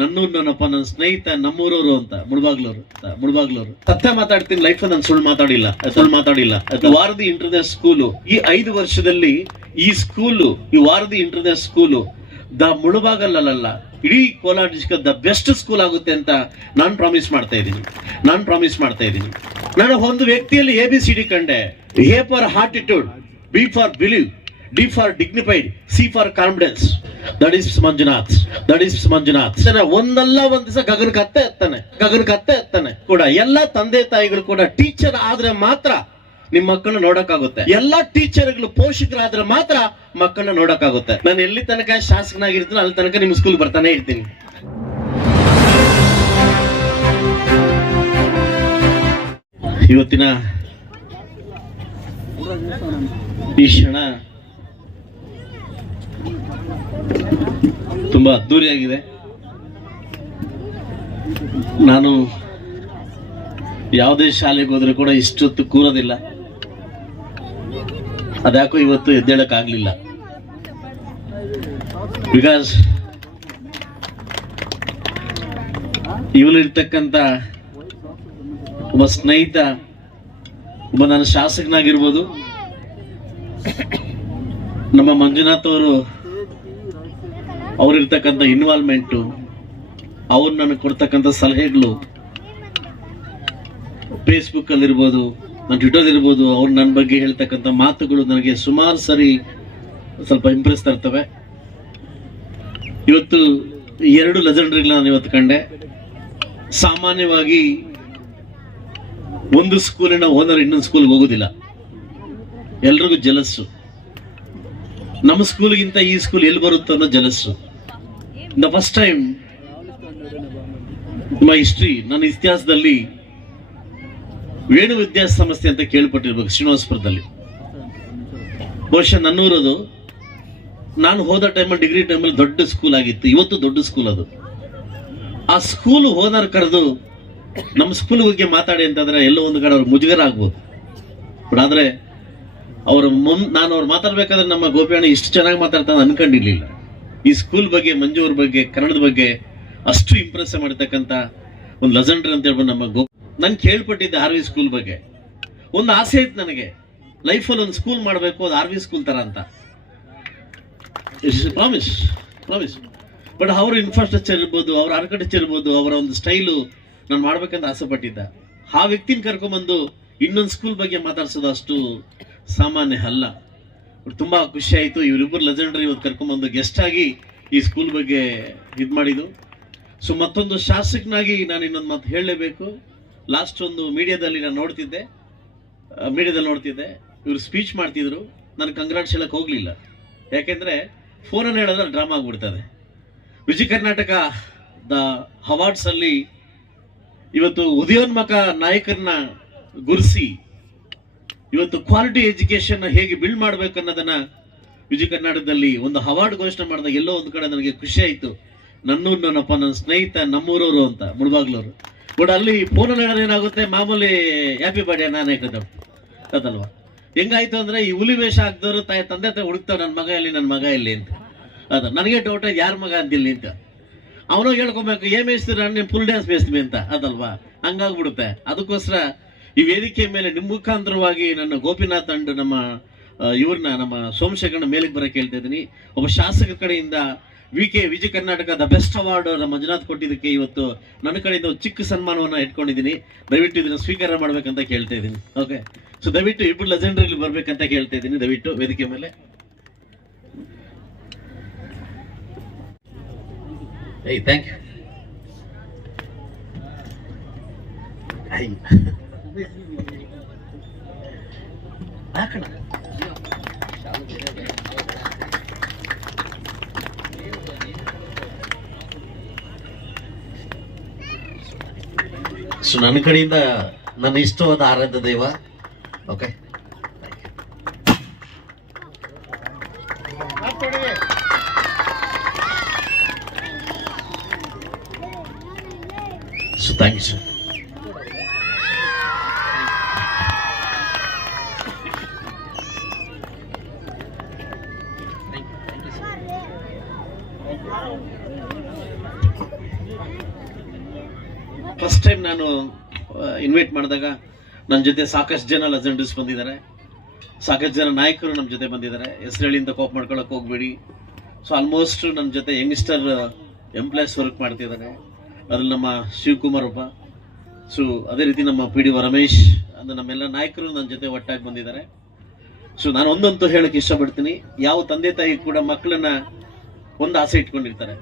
ನನ್ನೂ ನನ್ನಪ್ಪ, ನನ್ನ ಸ್ನೇಹಿತ, ನಮ್ಮೂರವರು ಅಂತ, ಮುಳಬಾಗ್ಲವ್ರು ಮುಳಬಾಗ್ಲವ್ರು. ಸತ್ಯ ಮಾತಾಡ್ತೀನಿ ಲೈಫ್ ನಾನು ಸುಳ್ಳು ಮಾತಾಡಿಲ್ಲ ಸುಳ್ಳು ಮಾತಾಡಿಲ್ಲ. ವಾರದಿ ಇಂಟರ್ನ್ಯಾಷನಲ್ ಸ್ಕೂಲು ಈ ಐದು ವರ್ಷದಲ್ಲಿ ಈ ಸ್ಕೂಲು ಈ ವಾರದಿ ಇಂಟರ್ನ್ಯಾಷನಲ್ ಸ್ಕೂಲು ದ ಮುಳಬಾಗಲ್ಲ ಇಡೀ Kolar district the best school ಆಗುತ್ತೆ ಅಂತ ನಾನು ಪ್ರಾಮಿಸ್ ಮಾಡ್ತಾ ಇದ್ದೀನಿ. ನಾನು ಪ್ರಾಮಿಸ್ ಮಾಡ್ತಾ ಇದ್ದೀನಿ. ನಾನು ಒಂದು ವ್ಯಕ್ತಿಯಲ್ಲಿ ಎ ಬಿ ಸಿ ಡಿ ಕಂಡೆ. A for attitude B for believe D for dignified C for confidence that is Manjunath that is Manjunath ಒಂದಲ್ಲ ಒಂದ್ ದಿವಸ ಗಗನ ಕತ್ತೆ ಎತ್ತಾನೆ. ಗಗನ ಕತ್ತೆ ಎತ್ತಾನೆ ಕೂಡ. ಎಲ್ಲ ತಂದೆ ತಾಯಿಗಳು ಕೂಡ ಟೀಚರ್ ಆದ್ರೆ ಮಾತ್ರ ನಿಮ್ ಮಕ್ಕಳನ್ನ ನೋಡಕ್ಕಾಗುತ್ತೆ. ಎಲ್ಲಾ ಟೀಚರ್ಗಳು ಪೋಷಕರಾದ್ರೆ ಮಾತ್ರ ಮಕ್ಕಳನ್ನ ನೋಡಕ್ಕಾಗುತ್ತೆ. ನಾನು ಎಲ್ಲಿ ತನಕ ಶಾಸಕನಾಗಿರ್ತೀನಿ ಅಲ್ಲಿ ತನಕ ನಿಮ್ ಸ್ಕೂಲ್ ಬರ್ತಾನೆ ಇರ್ತೀನಿ. ಇವತ್ತಿನ ಈ ಕ್ಷಣ ತುಂಬಾ ಅದ್ದೂರಿಯಾಗಿದೆ. ನಾನು ಯಾವುದೇ ಶಾಲೆಗೆ ಹೋದ್ರೆ ಕೂಡ ಇಷ್ಟೊತ್ತು ಕೂರೋದಿಲ್ಲ. ಅದ್ಯಾಕೋ ಇವತ್ತು ಎದ್ದೇಳಕ್ ಆಗ್ಲಿಲ್ಲ ಬಿಕಾಸ್ ಇವಳಿರ್ತಕ್ಕಂಥ ಒಬ್ಬ ಸ್ನೇಹಿತ, ಒಬ್ಬ ನನ್ನ ಶಾಸಕನಾಗಿರ್ಬೋದು. ನಮ್ಮ ಮಂಜುನಾಥ್ ಅವರು ಅವರಿರ್ತಕ್ಕಂಥ ಇನ್ವಾಲ್ವ್ಮೆಂಟು ಅವ್ರು ನನಗೆ ಕೊಡ್ತಕ್ಕಂಥ ಸಲಹೆಗಳು ಫೇಸ್ಬುಕ್ಕಲ್ಲಿರ್ಬೋದು ನನ್ನ ಟ್ವಿಟರ್ಲಿರ್ಬೋದು, ಅವ್ರು ನನ್ನ ಬಗ್ಗೆ ಹೇಳ್ತಕ್ಕಂಥ ಮಾತುಗಳು ನನಗೆ ಸುಮಾರು ಸರಿ ಸ್ವಲ್ಪ ಇಂಪ್ರೆಸ್ ತರ್ತವೆ. ಇವತ್ತು ಎರಡು ಲೆಜೆಂಡ್ರಿಗಳನ್ನ ನಾನು ಇವತ್ತು ಕಂಡೆ. ಸಾಮಾನ್ಯವಾಗಿ ಒಂದು ಸ್ಕೂಲಿನ ಓನರ್ ಇನ್ನೊಂದು ಸ್ಕೂಲ್ಗೆ ಹೋಗೋದಿಲ್ಲ. ಎಲ್ರಿಗೂ ಜಲಸ್ಸು. ನಮ್ಮ ಸ್ಕೂಲ್ಗಿಂತ ಈ ಸ್ಕೂಲ್ ಎಲ್ಲಿ ಬರುತ್ತೋ ಅನ್ನೋ jealous. The first time my history ನನ್ನ ಇತಿಹಾಸದಲ್ಲಿ ವೇಣು ವಿದ್ಯಾ ಸಂಸ್ಥೆ ಅಂತ ಕೇಳ್ಪಟ್ಟಿರ್ಬೇಕು, ಶ್ರೀನಿವಾಸಪುರದಲ್ಲಿ. ಬಹುಶಃ ನನ್ನೂರದು. ನಾನು ಹೋದ ಟೈಮಲ್ಲಿ ಡಿಗ್ರಿ ಟೈಮಲ್ಲಿ ದೊಡ್ಡ ಸ್ಕೂಲ್ ಆಗಿತ್ತು. ಇವತ್ತು ದೊಡ್ಡ ಸ್ಕೂಲ್ ಅದು. ಆ ಸ್ಕೂಲ್ ಓನರ್ ಕರೆದು, ನಮ್ಮ ಸ್ಕೂಲ್ ಬಗ್ಗೆ ಮಾತಾಡಿ ಅಂತಂದ್ರೆ ಎಲ್ಲೋ ಒಂದು ಕಡೆ ಅವ್ರು ಮುಜುಗರ ಆಗ್ಬೋದು. ಬಟ್ ಆದರೆ, ಅವರು ಮುನ್ ನಾನು ಅವ್ರು ಮಾತಾಡ್ಬೇಕಾದ್ರೆ ನಮ್ಮ ಗೋಪಿಯಣ್ಣ ಇಷ್ಟು ಚೆನ್ನಾಗಿ ಮಾತಾಡ್ತಾನೆ ಅನ್ಕೊಂಡಿರ್ಲಿಲ್ಲ. ಈ ಸ್ಕೂಲ್ ಬಗ್ಗೆ ಮಂಜು ಅವ್ರ ಬಗ್ಗೆ, ಕನ್ನಡದ ಬಗ್ಗೆ ಅಷ್ಟು ಇಂಪ್ರೆಸ್ ಮಾಡಿರ್ತಕ್ಕಂಥ ಒಂದು ಲಜೆಂಡರ್ ಅಂತ ಹೇಳ್ಬೋದು ನಮ್ಮ ಗೋ ನಾನು ಕೇಳ್ಪಟ್ಟಿದ್ದೆ ಆರ್ ವಿ ಸ್ಕೂಲ್ ಬಗ್ಗೆ. ಒಂದು ಆಸೆ ಇತ್ತು ನನಗೆ. ಲೈಫಲ್ಲಿ ಒಂದು ಸ್ಕೂಲ್ ಮಾಡಬೇಕು, ಅದು ಆರ್ ವಿ ಸ್ಕೂಲ್ ತರ ಅಂತ. ಪ್ರಾಮಿಸ್ ಪ್ರಾಮಿಸ್ ಬಟ್ ಅವ್ರ ಇನ್ಫ್ರಾಸ್ಟ್ರಕ್ಚರ್ ಇರ್ಬೋದು, ಅವ್ರ ಆರ್ಕಿಟೆಕ್ಚರ್ ಇರ್ಬೋದು, ಅವರ ಒಂದು ಸ್ಟೈಲು ನಾನು ಮಾಡ್ಬೇಕಂತ ಆಸೆ ಪಟ್ಟಿದ್ದ. ಆ ವ್ಯಕ್ತಿನ ಕರ್ಕೊಂಬಂದು ಇನ್ನೊಂದು ಸ್ಕೂಲ್ ಬಗ್ಗೆ ಮಾತಾಡ್ಸೋದು ಅಷ್ಟು ಸಾಮಾನ್ಯ ಅಲ್ಲ. ತುಂಬಾ ಖುಷಿ ಆಯಿತು. ಇವರಿಬ್ಬರು ಲೆಜೆಂಡ್ರಿ ಇವತ್ತು ಕರ್ಕೊಂಬಂದು ಗೆಸ್ಟ್ ಆಗಿ ಈ ಸ್ಕೂಲ್ ಬಗ್ಗೆ ಇದು ಮಾಡಿದ್ದು. ಸೊ ಮತ್ತೊಂದು ಶಾಸಕನಾಗಿ ನಾನು ಇನ್ನೊಂದು ಮಾತು ಹೇಳಲೇಬೇಕು. ಲಾಸ್ಟ್ ಒಂದು ಮೀಡಿಯಾದಲ್ಲಿ ನಾನು ನೋಡ್ತಿದ್ದೆ. ಮೀಡಿಯಾದಲ್ಲಿ ನೋಡ್ತಿದ್ದೆ. ಇವರು ಸ್ಪೀಚ್ ಮಾಡ್ತಿದ್ರು. ನಾನು ಕಂಗ್ರಾಟ್ಸ್ ಹೇಳಕ್ಕೆ ಹೋಗಲಿಲ್ಲ. ಯಾಕೆಂದರೆ ಫೋನಲ್ಲಿ ಹೇಳಿದ್ರೆ ಡ್ರಾಮಾ ಆಗ್ಬಿಡ್ತದೆ. ವಿಜಯ ಕರ್ನಾಟಕ ದ ಹವಾರ್ಡ್ಸಲ್ಲಿ ಅಲ್ಲಿ ಇವತ್ತು ಉದಯೋನ್ಮುಖ ನಾಯಕರನ್ನ ಗುರುಸಿ ಇವತ್ತು ಕ್ವಾಲಿಟಿ ಎಜುಕೇಶನ್ ಹೇಗೆ ಬಿಲ್ಡ್ ಮಾಡ್ಬೇಕು ಅನ್ನೋದನ್ನ ವಿಜಯ ಕರ್ನಾಟಕದಲ್ಲಿ ಒಂದು ಅವಾರ್ಡ್ ಘೋಷಣೆ ಮಾಡಿದಾಗ ಎಲ್ಲೋ ಒಂದು ಕಡೆ ನನಗೆ ಖುಷಿ ಆಯಿತು. ನನ್ನೂ ನನ್ನಪ್ಪ, ನನ್ನ ಸ್ನೇಹಿತ, ನಮ್ಮೂರವರು ಅಂತ ಮುಳಬಾಗ್ಲವರು ಬಟ್ ಅಲ್ಲಿ ಫೋನಲ್ಲಿ ಹೇಳೋದು ಏನಾಗುತ್ತೆ? ಮಾಮೂಲಿ ಹ್ಯಾಪಿ ಬರ್ಡೇ ನಾನು ಹೇಳ್ತೇವೆ ಅದಲ್ವಾ ಹೆಂಗಾಯ್ತು ಅಂದ್ರೆ ಈ ಹುಲಿ ವೇಷ ಹಾಕ್ದವ್ರು ತಾಯಿ, ತಂದೆ ತಾಯಿ ಹುಡುಕ್ತಾವೆ, ನನ್ನ ಮಗ ಇಲ್ಲಿ ನನ್ನ ಮಗ ಇಲ್ಲಿ ಅಂತ. ಅದ ನನಗೆ ಡೌಟ್ ಯಾರ ಮಗ ಅಂತಿಲ್ಲ ಅಂತ ಅವನು ಹೇಳ್ಕೊಬೇಕು ಏನ್ ಮೇಯಿಸ್ತೀರ ನೀವು ಫುಲ್ ಡ್ಯಾನ್ಸ್ ಮೇಯಿಸ್ತೀವಿ ಅಂತ. ಅದಲ್ವಾ? ಹಂಗಾಗ್ಬಿಡುತ್ತೆ. ಅದಕ್ಕೋಸ್ಕರ ಈ ವೇದಿಕೆ ಮೇಲೆ ನಿಮ್ಮ ಮುಖಾಂತರವಾಗಿ ನನ್ನ ಗೋಪಿನಾಥ್ ಅಂಡ್ ನಮ್ಮ ಇವ್ರನ್ನ, ನಮ್ಮ ಸೋಮಶೇಖರನ ಮೇಲೆ ಬರಕ್ಕೆ ಹೇಳ್ತಾ ಇದ್ದೀನಿ. ಒಬ್ಬ ಶಾಸಕರ ಕಡೆಯಿಂದ V K Vijaya Karnataka the best award ನಮ್ಮ ಮಂಜುನಾಥ್ ಕೊಟ್ಟಿದ್ದಕ್ಕೆ ಇವತ್ತು ನನ್ನ ಕಡೆಯಿಂದ ಚಿಕ್ಕ ಸನ್ಮಾನವನ್ನ ಇಟ್ಕೊಂಡಿದ್ದೀನಿ. ದಯವಿಟ್ಟು ಇದನ್ನು ಸ್ವೀಕಾರ ಮಾಡ್ಬೇಕಂತ ಕೇಳ್ತಾ ಇದ್ದೀನಿ. ಓಕೆ ಸೊ ದಯವಿಟ್ಟು ಇಬ್ಬರು ಲೆಜೆಂಡ್ರಿಲಿ ಬರ್ಬೇಕಂತ ಕೇಳ್ತಾ ಇದ್ದೀನಿ. ದಯವಿಟ್ಟು ವೇದಿಕೆ ಮೇಲೆ. Thank you ಹಾಕಣ. ಸೊ ನನ್ನ ಕಡೆಯಿಂದ ನನ್ನ ಇಷ್ಟವಾದ ಆರಾಧ್ಯ ದೈವ okay so thank you sir first time ನಾನು ಇನ್ವೈಟ್ ಮಾಡಿದಾಗ ನನ್ನ ಜೊತೆ ಸಾಕಷ್ಟು ಜನ ಲೆಜೆಂಡರ್ಸ್ ಬಂದಿದ್ದಾರೆ. ಸಾಕಷ್ಟು ಜನ ನಾಯಕರು ನಮ್ಮ ಜೊತೆ ಬಂದಿದ್ದಾರೆ. ಹೆಸರಳಿಯಿಂದ ಕೋಪ್ ಮಾಡ್ಕೊಳಕ್ಕೆ ಹೋಗ್ಬೇಡಿ. ಸೊ ಆಲ್ಮೋಸ್ಟ್ ನನ್ನ ಜೊತೆ ಯಂಗ್ಸ್ಟರ್ ಎಂಪ್ಲಾಯ್ಸ್ ವರ್ಕ್ ಮಾಡ್ತಿದ್ದಾರೆ. ಅದ್ರಲ್ಲಿ ನಮ್ಮ ಶಿವಕುಮಾರ್ ಒಬ್ಬ. ಸೊ ಅದೇ ರೀತಿ ನಮ್ಮ ಪಿ ಡಿ ರಮೇಶ್ ಅದು ನಮ್ಮೆಲ್ಲ ನಾಯಕರು ನನ್ನ ಜೊತೆ ಒಟ್ಟಾಗಿ ಬಂದಿದ್ದಾರೆ. ಸೊ ನಾನು ಒಂದಂತೂ ಹೇಳಕ್ಕೆ ಇಷ್ಟಪಡ್ತೀನಿ. ಯಾವ ತಂದೆ ತಾಯಿ ಕೂಡ ಮಕ್ಕಳನ್ನ ಒಂದು ಆಸೆ ಇಟ್ಕೊಂಡಿರ್ತಾರೆ.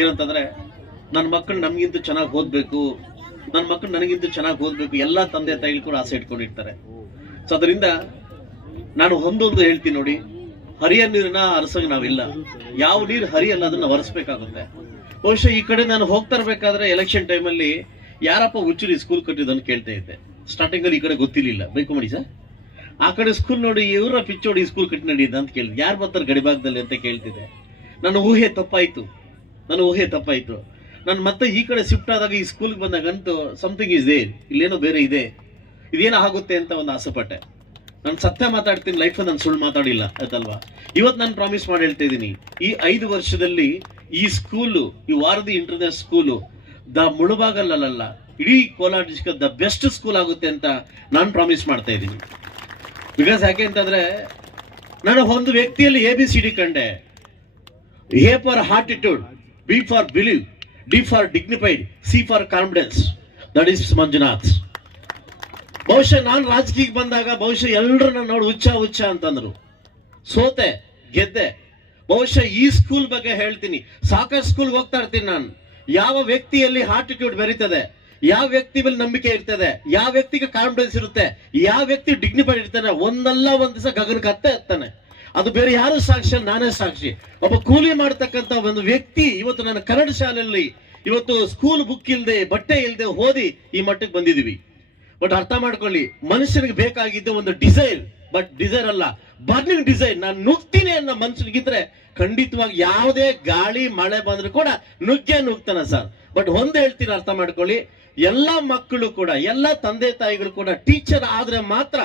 ಏನಂತಂದ್ರೆ ನನ್ನ ಮಕ್ಕಳು ನಮಗಿಂತ ಚೆನ್ನಾಗಿ ಓದ್ಬೇಕು ನನ್ನ ಮಕ್ಕಳು ನನಗಿಂತ ಚೆನ್ನಾಗಿ ಓದ್ಬೇಕು, ಎಲ್ಲ ತಂದೆ ತಾಯಿಗಳು ಕೂಡ ಆಸೆ ಇಟ್ಕೊಂಡಿರ್ತಾರೆ. ಸೊ ಅದರಿಂದ ನಾನು ಒಂದೊಂದು ಹೇಳ್ತೀನಿ ನೋಡಿ, ಹರಿಯ ನೀರನ್ನ ಅರಸಂಗ್ ನಾವಿಲ್ಲ. ಯಾವ ನೀರು ಹರಿಯಲ್ಲ ಅದನ್ನ ಒರೆಸ್ಬೇಕಾಗುತ್ತೆ. ಬಹುಶಃ ಈ ಕಡೆ ನಾನು ಹೋಗ್ತಾ ಇರ್ಬೇಕಾದ್ರೆ ಎಲೆಕ್ಷನ್ ಟೈಮಲ್ಲಿ ಯಾರಪ್ಪ ಹುಚ್ಚುರಿ ಸ್ಕೂಲ್ ಕಟ್ಟಿದ್ದನ್ನು ಕೇಳ್ತಾ ಇದ್ದೆ. ಸ್ಟಾರ್ಟಿಂಗ್ ಅಲ್ಲಿ ಈ ಕಡೆ ಗೊತ್ತಿರಲಿಲ್ಲ. ಬೇಕು ಮಾಡಿ ಸರ್. ಆ ಕಡೆ ಸ್ಕೂಲ್ ನೋಡಿ, ಇವರ ಪಿಚ್ಚೋಡಿ ಸ್ಕೂಲ್ ಕಟ್ಟಿ ನಡೆಯುತ್ತೆ ಅಂತ ಕೇಳಿದ್. ಯಾರು ಬರ್ತಾರೆ ಗಡಿಭಾಗದಲ್ಲಿ ಅಂತ ಕೇಳ್ತಿದ್ದೆ. ನನ್ನ ಊಹೆ ತಪ್ಪಾಯಿತು. ನನ್ನ ಊಹೆ ತಪ್ಪಾಯಿತು. ನಾನು ಮತ್ತೆ ಈ ಕಡೆ ಶಿಫ್ಟ್ ಆದಾಗ ಈ ಸ್ಕೂಲ್ಗೆ ಬಂದಾಗಂತೂ ಸಮಥಿಂಗ್ ಇಸ್ ದೇ ಇಲ್ಲೇನೋ ಬೇರೆ ಇದೆ. ಇದೇನೋ ಆಗುತ್ತೆ ಅಂತ ಒಂದು ಆಸೆ ಪಟ್ಟೆ ನಾನು ಸತ್ಯ ಮಾತಾಡ್ತೀನಿ ಲೈಫ್ ನಾನು ಸುಳ್ಳು ಮಾತಾಡಿಲ್ಲ, ಆಯ್ತಲ್ವಾ? ಇವತ್ತು ನಾನು ಪ್ರಾಮಿಸ್ ಮಾಡಿ ಹೇಳ್ತಾ ಇದ್ದೀನಿ. ಈ ಐದು ವರ್ಷದಲ್ಲಿ ಈ ಸ್ಕೂಲು ಈ ವಾರದಿ ಇಂಟರ್ನೆಟ್ ಸ್ಕೂಲು ದ ಮುಳುಬಾಗಲ್ಲಲ್ಲ ಇಡೀ Kolar district the best school ಆಗುತ್ತೆ ಅಂತ ನಾನು ಪ್ರಾಮಿಸ್ ಮಾಡ್ತಾ ಇದ್ದೀನಿ. ಬಿಕಾಸ್ ಯಾಕೆ ಅಂತಂದ್ರೆ, ನಾನು ಒಂದು ವ್ಯಕ್ತಿಯಲ್ಲಿ ಎ ಬಿ ಸಿ ಡಿ ಕಂಡೆ. A for attitude B for believe D for dignified C for confidence that is Manjunath ಬಹುಶಃ ನಾನು ರಾಜಕೀಯಕ್ಕೆ ಬಂದಾಗ ಬಹುಶಃ ಎಲ್ಲರನ್ನ ನೋಡಿ ಹುಚ್ಚ ಹುಚ್ಚ ಅಂತಂದ್ರು. ಸೋತೆ, ಗೆದ್ದೆ. ಬಹುಶಃ ಈ ಸ್ಕೂಲ್ ಬಗ್ಗೆ ಹೇಳ್ತೀನಿ. ಸಾಕಷ್ಟು ಸ್ಕೂಲ್ಗೆ ಹೋಗ್ತಾ ಇರ್ತೀನಿ ನಾನು. ಯಾವ ವ್ಯಕ್ತಿಯಲ್ಲಿ ಹಾರ್ಟಿಟ್ಯೂಡ್ ಬೆರೀತದೆ, ಯಾವ ವ್ಯಕ್ತಿ ಮೇಲೆ ನಂಬಿಕೆ ಇರ್ತದೆ, ಯಾವ ವ್ಯಕ್ತಿಗೆ ಕಾನ್ಫಿಡೆನ್ಸ್ ಇರುತ್ತೆ, ಯಾವ ವ್ಯಕ್ತಿ ಡಿಗ್ನಿಫೈಡ್ ಇರ್ತಾನೆ, ಒಂದಲ್ಲ ಒಂದ್ ದಿವಸ ಗಗನಕ್ಕೆ ಹತ್ತೆ ಹತ್ತಾನೆ. ಅದು ಬೇರೆ ಯಾರು ಸಾಕ್ಷಿ ನಾನೇ ಸಾಕ್ಷಿ. ಒಬ್ಬ ಕೂಲಿ ಮಾಡ್ತಕ್ಕಂತ ಒಂದು ವ್ಯಕ್ತಿ ಇವತ್ತು ನನ್ನ ಕನ್ನಡ ಶಾಲೆಯಲ್ಲಿ ಇವತ್ತು ಸ್ಕೂಲ್ ಬುಕ್ ಇಲ್ಲದೆ ಬಟ್ಟೆ ಇಲ್ಲದೆ ಓದಿ ಈ ಮಟ್ಟಕ್ಕೆ ಬಂದಿದೀವಿ ಬಟ್ ಅರ್ಥ ಮಾಡ್ಕೊಳ್ಳಿ, ಮನುಷ್ಯನಿಗೆ ಬೇಕಾಗಿದ್ದ ಒಂದು ಡಿಸೈನ್ ಬಟ್ ಡಿಸೈರ್ ಅಲ್ಲ ಬರ್ನಿಂಗ್ ಡಿಸೈನ್ ನಾನು ನುಗ್ತೀನಿ ಅನ್ನೋ ಮನುಷ್ಯನಿಗಿದ್ರೆ ಖಂಡಿತವಾಗಿ ಯಾವುದೇ ಗಾಳಿ, ಮಳೆ ಬಂದ್ರು ಕೂಡ ನುಗ್ಗೆ ನುಗ್ತಾನೆ ಸರ್. ಬಟ್ ಒಂದು ಹೇಳ್ತೀನಿ ಅರ್ಥ ಮಾಡ್ಕೊಳ್ಳಿ, ಎಲ್ಲ ಮಕ್ಕಳು ಕೂಡ, ಎಲ್ಲ ತಂದೆ ತಾಯಿಗಳು ಕೂಡ ಟೀಚರ್ ಆದ್ರೆ ಮಾತ್ರ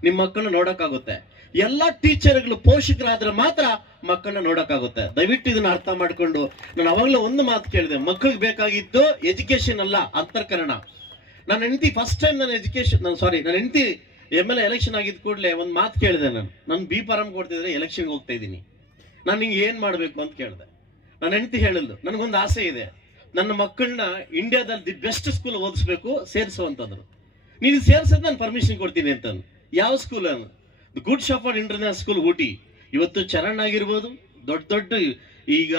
ನಿಮ್ಮ ಮಕ್ಕಳನ್ನ ನೋಡಕ್ಕಾಗುತ್ತೆ. ಎಲ್ಲಾ ಟೀಚರ್ಗಳು ಪೋಷಕರಾದ್ರೆ ಮಾತ್ರ ಮಕ್ಕಳನ್ನ ನೋಡಕ್ಕಾಗುತ್ತೆ. ದಯವಿಟ್ಟು ಇದನ್ನ ಅರ್ಥ ಮಾಡ್ಕೊಂಡು. ನಾನು ಅವಾಗಲೇ ಒಂದು ಮಾತು ಕೇಳಿದೆ. ಮಕ್ಕಳಿಗೆ ಬೇಕಾಗಿದ್ದು ಎಜುಕೇಶನ್ ಅಲ್ಲ, ಅಂತರ್ಕರಣ. ನನ್ನ ಹೆಂಡತಿ ಫಸ್ಟ್ ಟೈಮ್ ನನ್ನ ಎಜುಕೇಶನ್ ನಾನು ಸಾರಿ ನನ್ನ ಹೆಂಡತಿ ಎಂ ಎಲ್ ಎಲೆಕ್ಷನ್ ಆಗಿದ್ ಕೂಡಲೇ ಒಂದು ಮಾತು ಕೇಳಿದೆ ನಾನು. ನಾನು ಬಿ ಫಾರಂ ಕೊಡ್ತಿದ್ರೆ ಎಲೆಕ್ಷನ್ಗೆ ಹೋಗ್ತಾ ಇದ್ದೀನಿ. ನಾನು ನಿಂಗೆ ಏನು ಮಾಡಬೇಕು ಅಂತ ಕೇಳಿದೆ. ನನ್ನ ಹೆಂಡತಿ ಹೇಳಿದ್ಲು ನನಗೊಂದು ಆಸೆ ಇದೆ. ನನ್ನ ಮಕ್ಕಳನ್ನ ಇಂಡಿಯಾದಲ್ಲಿ ದಿ ಬೆಸ್ಟ್ ಸ್ಕೂಲ್ ಓದಿಸ್ಬೇಕು, ಸೇರಿಸು ಅಂತಂದ್ರು. ನೀನು ಸೇರ್ಸೋದು ನಾನು ಪರ್ಮಿಷನ್ ಕೊಡ್ತೀನಿ ಅಂತಂದು. ಯಾವ ಸ್ಕೂಲ್ ಅನ್ನು good shepherd international school Ooty ಇವತ್ತು ಚರಣ್ ಆಗಿರ್ಬೋದು, ದೊಡ್ಡ ದೊಡ್ಡ ಈಗ,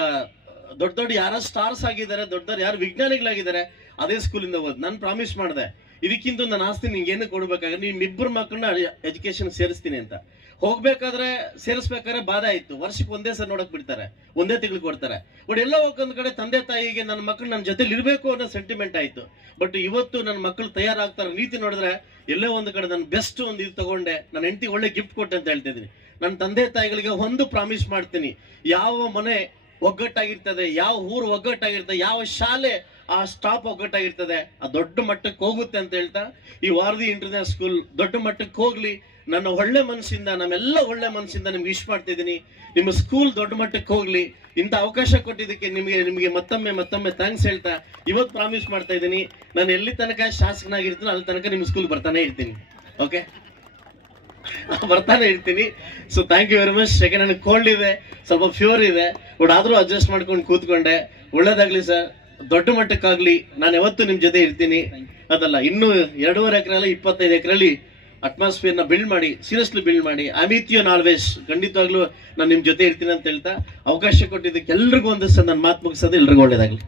ದೊಡ್ಡ ದೊಡ್ಡ ಯಾರ ಸ್ಟಾರ್ಸ್ ಆಗಿದ್ದಾರೆ, ದೊಡ್ಡ ದೊಡ್ಡ ಯಾರು ವಿಜ್ಞಾನಿಗಳಾಗಿದ್ದಾರೆ, ಅದೇ ಸ್ಕೂಲಿಂದ ಓದ್ ನಾನು ಪ್ರಾಮಿಸ್ ಮಾಡಿದೆ, ಇದಕ್ಕಿಂತ ನನ್ನ ಆಸ್ತಿ ನಿಂಗೆ ಏನು ಕೊಡ್ಬೇಕಾದ್ರೆ ನಿಮ್ಮ ಇಬ್ಬರು ಮಕ್ಕಳನ್ನ ಎಜುಕೇಶನ್ ಸೇರಿಸ್ತೀನಿ ಅಂತ. ಹೋಗ್ಬೇಕಾದ್ರೆ, ಸೇರಿಸ್ಬೇಕಾದ್ರೆ ಬಾಧೆ ಆಯ್ತು. ವರ್ಷಕ್ಕೆ ಒಂದೇ ಸರ್ ನೋಡಕ್ ಬಿಡ್ತಾರೆ, ಒಂದೇ ತಿಂಗಳು ಕೊಡ್ತಾರೆ. ಬಟ್ ಎಲ್ಲ ಒಂದ್ ಕಡೆ ತಂದೆ ತಾಯಿಗೆ ನನ್ನ ಮಕ್ಕಳು ನನ್ನ ಜೊತೆಲಿ ಇರಬೇಕು ಅನ್ನೋ ಸೆಂಟಿಮೆಂಟ್ ಆಯ್ತು. ಬಟ್ ಇವತ್ತು ನನ್ನ ಮಕ್ಕಳು ತಯಾರಾಗ್ತಾರೆ, ನೀತಿ ನೋಡಿದ್ರೆ ಎಲ್ಲೋ ಒಂದು ಕಡೆ ನಾನು ಬೆಸ್ಟ್ ಒಂದು ಇದು ತಗೊಂಡೆ. ನನ್ನ ಹೆಂಡತಿ ಒಳ್ಳೆ ಗಿಫ್ಟ್ ಕೊಟ್ಟೆ ಅಂತ ಹೇಳ್ತಿದ್ದೀನಿ. ನನ್ನ ತಂದೆ ತಾಯಿಗಳಿಗೆ ಒಂದು ಪ್ರಾಮಿಸ್ ಮಾಡ್ತೀನಿ. ಯಾವ ಮನೆ ಒಗ್ಗಟ್ಟಾಗಿರ್ತದೆ, ಯಾವ ಊರು ಒಗ್ಗಟ್ಟಾಗಿರ್ತದೆ, ಯಾವ ಶಾಲೆ ಆ ಸ್ಟಾಪ್ ಒಗ್ಗಟ್ಟಾಗಿರ್ತದೆ, ಆ ದೊಡ್ಡ ಮಟ್ಟಕ್ಕೆ ಹೋಗುತ್ತೆ ಅಂತ ಹೇಳ್ತಾ, ಈ ವಾರದಿ ಇಂಟರ್ನ್ಯಾಷನಲ್ ಸ್ಕೂಲ್ ದೊಡ್ಡ ಮಟ್ಟಕ್ಕೆ ಹೋಗ್ಲಿ. ನನ್ನ ಒಳ್ಳೆ ಮನಸ್ಸಿಂದ ನಮ್ಮೆಲ್ಲ ಒಳ್ಳೆ ಮನಸ್ಸಿಂದ ನಿಮ್ಗೆ ವಿಶ್ ಮಾಡ್ತಿದ್ದೀನಿ ನಿಮ್ಮ ಸ್ಕೂಲ್ ದೊಡ್ಡ ಮಟ್ಟಕ್ಕೆ ಹೋಗ್ಲಿ. ಇಂಥ ಅವಕಾಶ ಕೊಟ್ಟಿದ್ದಕ್ಕೆ ನಿಮಗೆ ನಿಮಗೆ ಮತ್ತೊಮ್ಮೆ ಮತ್ತೊಮ್ಮೆ ಥ್ಯಾಂಕ್ಸ್ ಹೇಳ್ತಾ ಇವತ್ತು ಪ್ರಾಮಿಸ್ ಮಾಡ್ತಾ ಇದ್ದೀನಿ. ನಾನು ಎಲ್ಲಿ ತನಕ ಶಾಸಕನಾಗಿರ್ತೀನೋ ಅಲ್ಲಿ ತನಕ ನಿಮ್ಮ ಸ್ಕೂಲ್ ಬರ್ತಾನೆ ಇರ್ತೀನಿ. ಓಕೆ ಬರ್ತಾನೆ ಇರ್ತೀನಿ. So thank you very much ಯಾಕೆ ನನಗೆ ಕೋಲ್ಡ್ ಇದೆ ಸ್ವಲ್ಪ ಫ್ಯೂರ್ ಇದೆ. ಬಟ್ ಆದರೂ ಅಡ್ಜಸ್ಟ್ ಮಾಡ್ಕೊಂಡು ಕೂತ್ಕೊಂಡೆ. ಒಳ್ಳೇದಾಗಲಿ ಸರ್ ದೊಡ್ಡ ಮಟ್ಟಕ್ಕಾಗ್ಲಿ. ನಾನು ಯಾವತ್ತೂ ನಿಮ್ಮ ಜೊತೆ ಇರ್ತೀನಿ. ಅದಲ್ಲ ಇನ್ನೂ ಎರಡೂವರೆ ಎಕರೆಯಲ್ಲಿ ಇಪ್ಪತ್ತೈದು ಎಕರೆಯಲ್ಲಿ ಅಟ್ಮಾಸ್ಫಿಯರ್ನ ಬಿಲ್ಡ್ ಮಾಡಿ ಸೀರಿಯಸ್ಲಿ ಬಿಲ್ಡ್ ಮಾಡಿ ಐ ಯು ಆಲ್ವೇಸ್ ಖಂಡಿತವಾಗ್ಲೂ ನಾನು ನಿಮ್ಮ ಜೊತೆ ಇರ್ತೀನಿ ಅಂತ ಹೇಳ್ತಾ ಅವಕಾಶ ಕೊಟ್ಟಿದ್ದಕ್ಕೆ ಎಲ್ರಿಗೂ ಸರ್ ನನ್ನ ಮಾತು ಮುಗಿಸೋದು ಎಲ್ರಿಗೂ ಒಳ್ಳೇದಾಗ್ಲಿ.